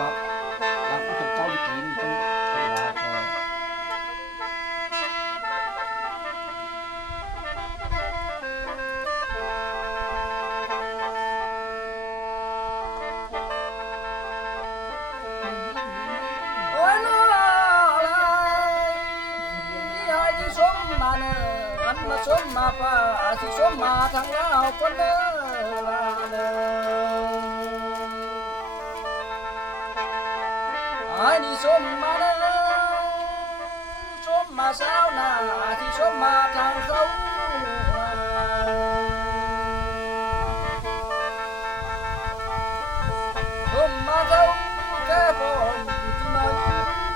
รับรับก็ถูกเจ้าวิธีนี่ต้องเวลาก็โอ้ยน้อยยายที่สมมาเนออันมาสมมาป่าที่สมมาทางเราคนเด้อลาเด้อไอ้นี่สมมาเนอสมมาสาวนาที่สมมาทางเขาสมมาเขาแค่พอที่มา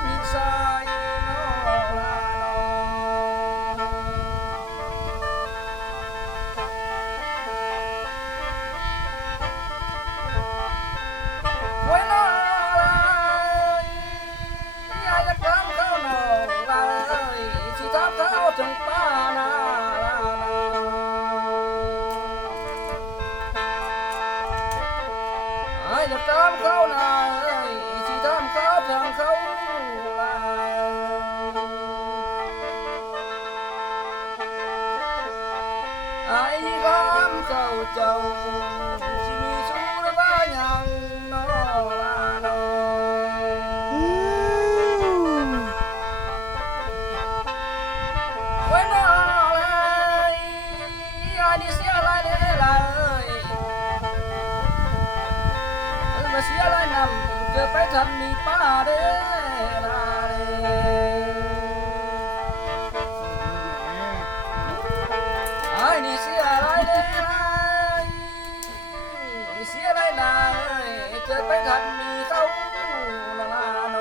นิสัยน้อลาน้อ เวลาอยากจะทำข้าวหน่อยที่ทำข้าวถึงป้านาอยากทำข้าวหน่อยที่ทำข้าวถึงเขาไอ้ข้ามเขาเจ้าที่มีสู้และบ้ายังนอลานอ ไว้หน่อยอันนี้เสียอะไรเลยมาเสียอะไรนำเกิดไปทันมีป้าเด้ลาเด้ไอ้นี่เสียอะไรเลยเสียอะไรนายเกิดไปทันมีเขาลาโน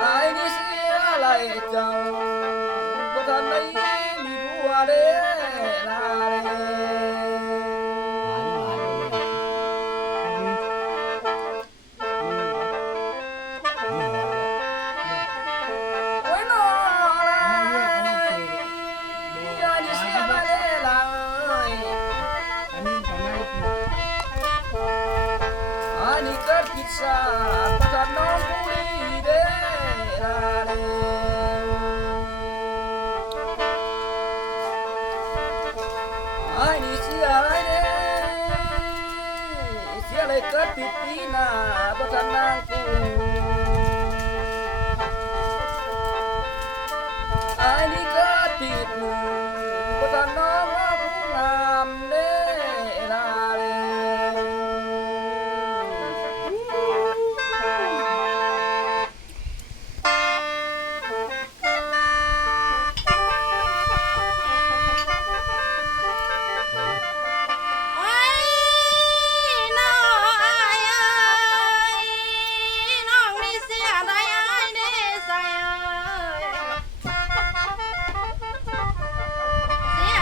ไอ้นี่เสียอะไรเจ้าบ่ทันได้มีผัวเด้ลาเด้ โอ้ยน้อยยายดิเสียมาเลยอันนี้เกิดผิดซาจากน้องผู้ดีเด้ลาเด้อันนี้เสียอะไรเด้เสียอะไรเกิดผิดปีหน้าบ่ทันนางกูอันนี้เกิดผิดบ่ทันน้องว่าผู้งามเด้ลาเด้ ไอ้น้อยน้องนี่เสียดายไอ้นี่ใส่เสีย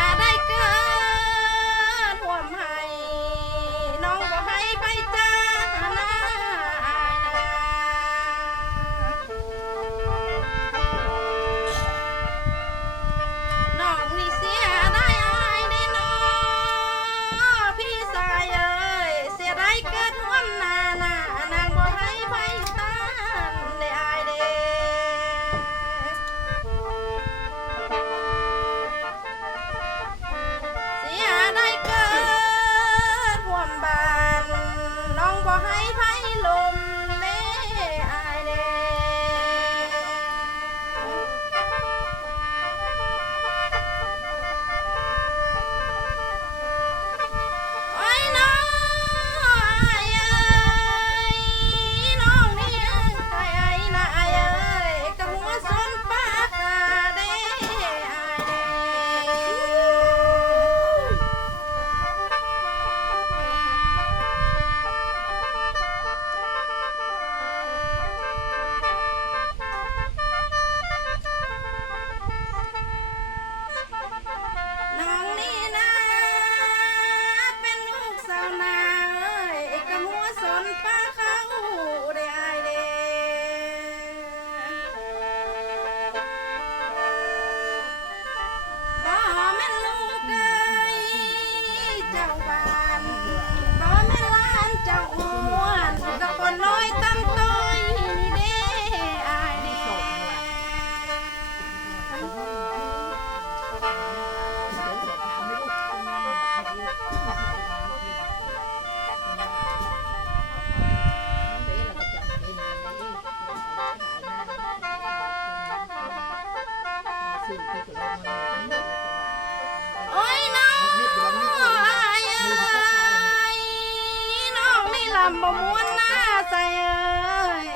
ำบ่ม้วนหน้าใส่เอ้ย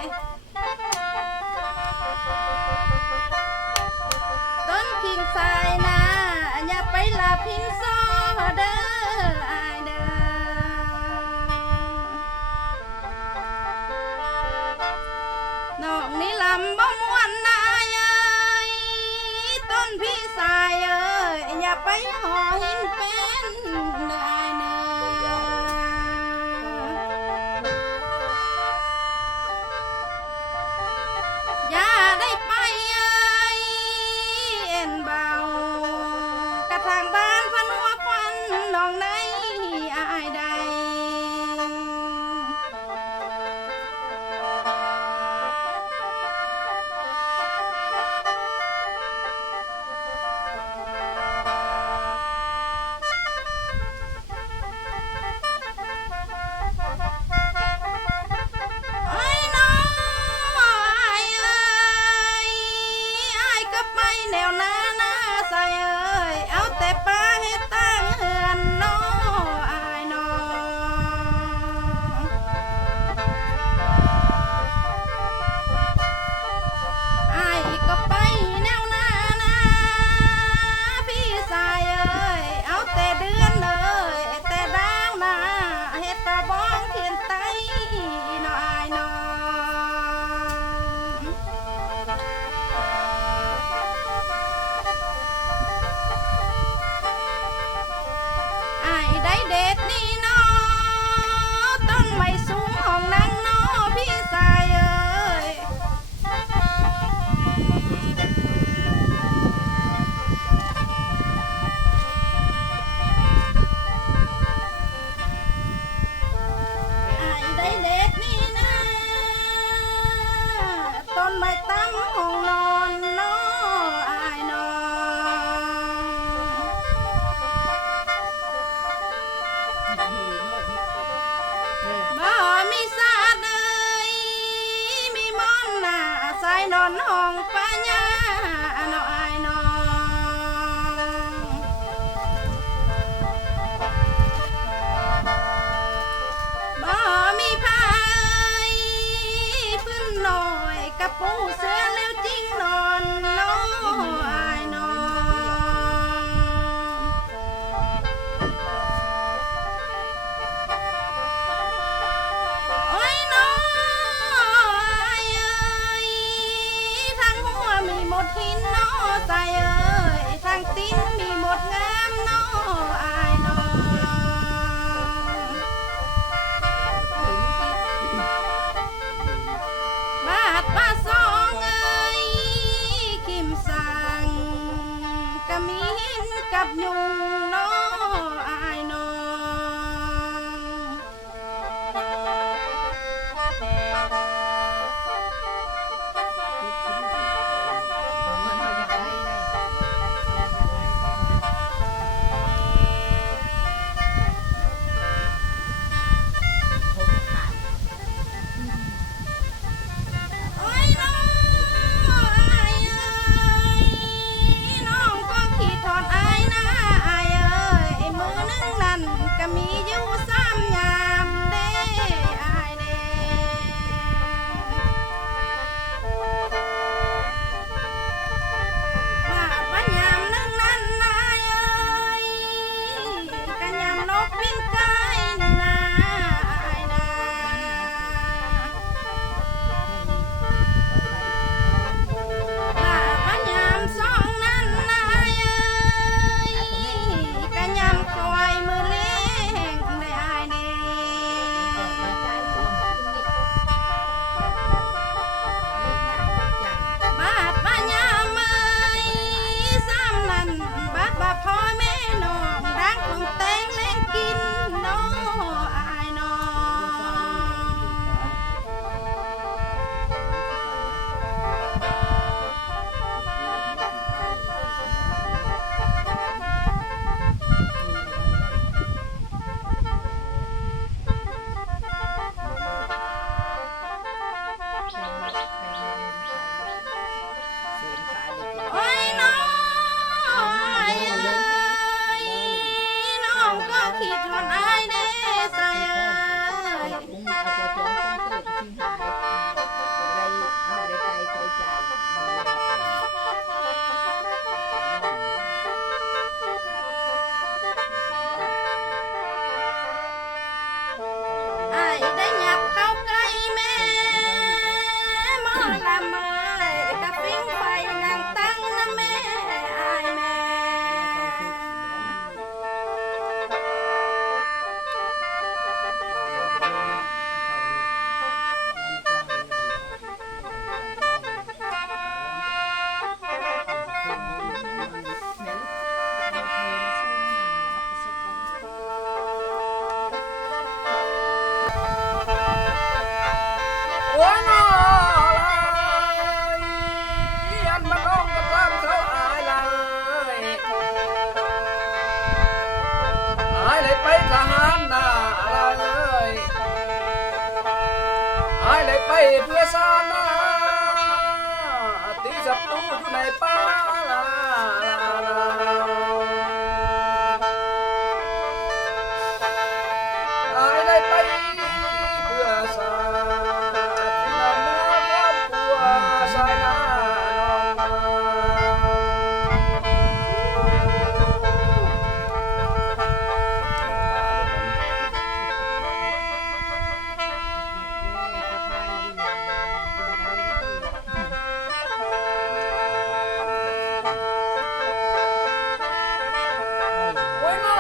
ต้นพิงสายนาอย่าไปลาพินซอเด้ออายเด้อน้องนี่ลำบ่ม้วนนายเอ้ยต้นพี่สายเอ้ยอย่าไปหอหินเป็นนายเด้ออย่าได้ไปเอ้ยเอ็นเบากระทางบ้านพนัวควันน้องในอายใด ไอ้น้อยเอ้ยไอ้ก็ไปแนวหน้าหน้าใส่เอ้ยเอาแต่ปลาให้ตั้งเฮือนน้อไอ้น้องไอ้ก็ไปแนวหน้าหน้าพี่สายเอ้ยเอาแต่เดือนเลยแต่ดาวหน้าเฮ็ดตาบ้องเขียนไตน้อยน้อง ไอ้ได้เด็ดนี่นอต้นไม้สูงห้องนั่งนอพี่สายเอ้ยไอ้ได้เด็ดนี่นะต้นไม้ตั้งห้องนอนนอไอ้นอ บ่มีสาดเอ้ยมีมอนหน้าใส่นอนห้องปัญญาน้ออายน้องบ่มีผ้าเอ้ยพื้นหน่อยกระปูเสื้อแล้วจริงนอนน้ออายน้อง โอ้ยน้อยเอ้ยทางหัวมี เลยไปทหารหน้าเลยไอ้เลยไปเพื่อสานนาตีศัตรูอยู่ในป่าลาไอ้เลยไปเพื่อสานนำเนื้อครอบครัวสายนาน้องไว้นา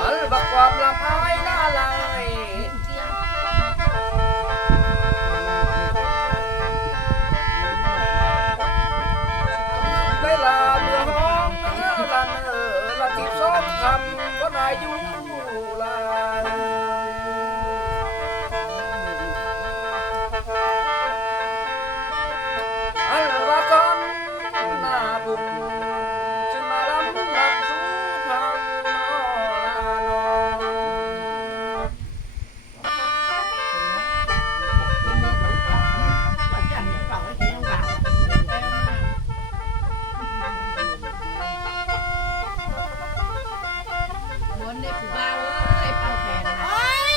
อันบักความลำอายน่าลายเวลาเมื่อห้องละเนอละทิพย์สองคำก็นายอยู่ลายอันละตอนหน้าบุญจึงมาลำลับสู่พังนอลานองโอ้ย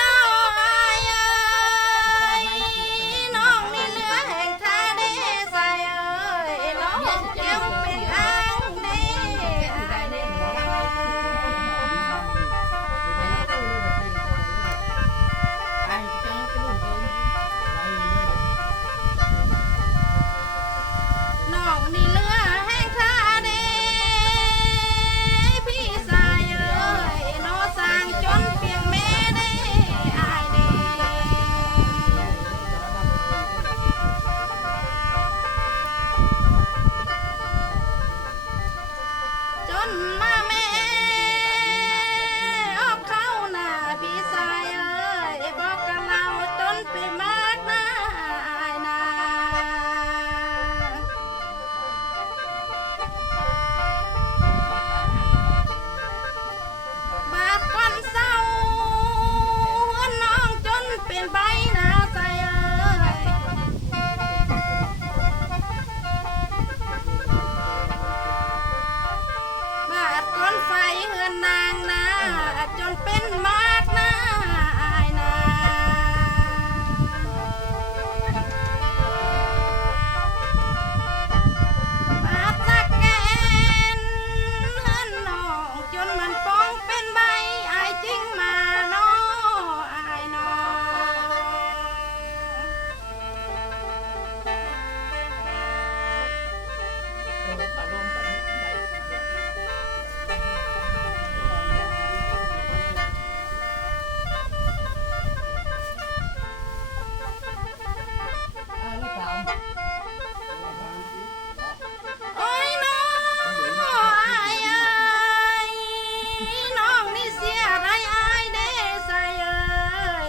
น้องอายเอ้ยน้องนี่เหลือแห่งท่าเดใส่เอ้ยน้องเกี่ยวเป็นอ้างเด้อายเด้น้องนี่เหลือแห่งท่าเดพี่สายเอ้ยน้องสร้างจนเปียงแม่เด้อายเด้ จนมาแม่ออกเข้าหน้าพี่สายเอ้ยบอกกับเราจนไปมากหน้าอายนาบาดก้อนเศร้าหัวน้องจนเป็นใบหน้าใสเอ้ย บาดก้อนไฟเฮือนนางนาจนเป็นมากหน้าอายนาบาดตะแกนเฮือนน้องจนมันป้องเป็นใบอายจริงมาน้ออายน้อ โอ้ยน้องอายเอ้ยน้องนี่เสียไรอายเด้ใส่เอ้ย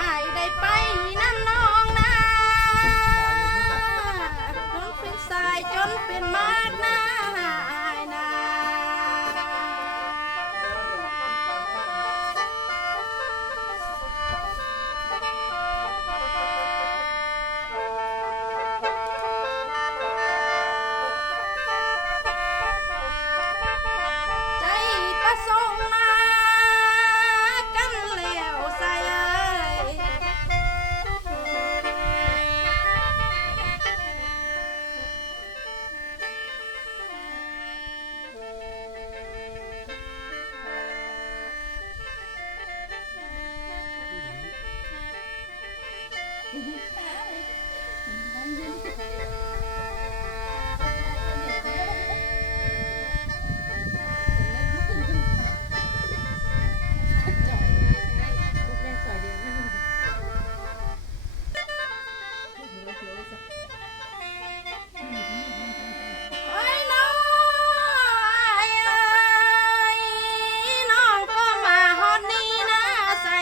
อายได้ไปนั่นน้องนะจนเป็นสายจนเป็นมากนะอายนะ ใจประสงค์นากันแล้วใส่เอ้ยโอ้ยน้องอายเอ้ยน้องก็มาฮอดนี่นะใส่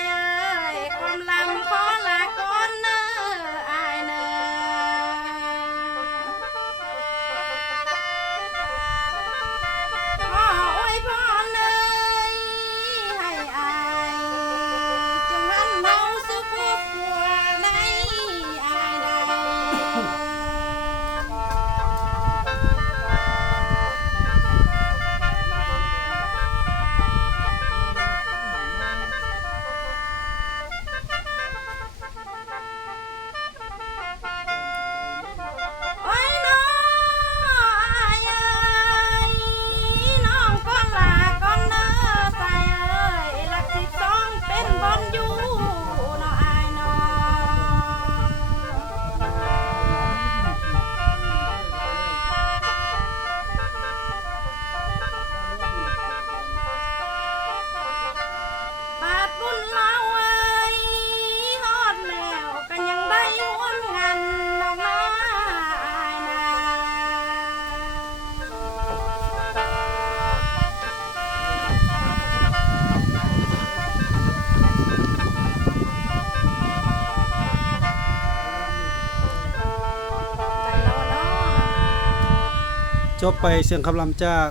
จบไปเสียงคำรำจาก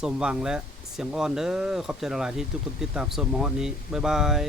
สมหวังและเสียงอ่อนเด้อขอบใจหลายๆที่ทุกคนติดตามชมมาฮอดนี้บ๊ายบาย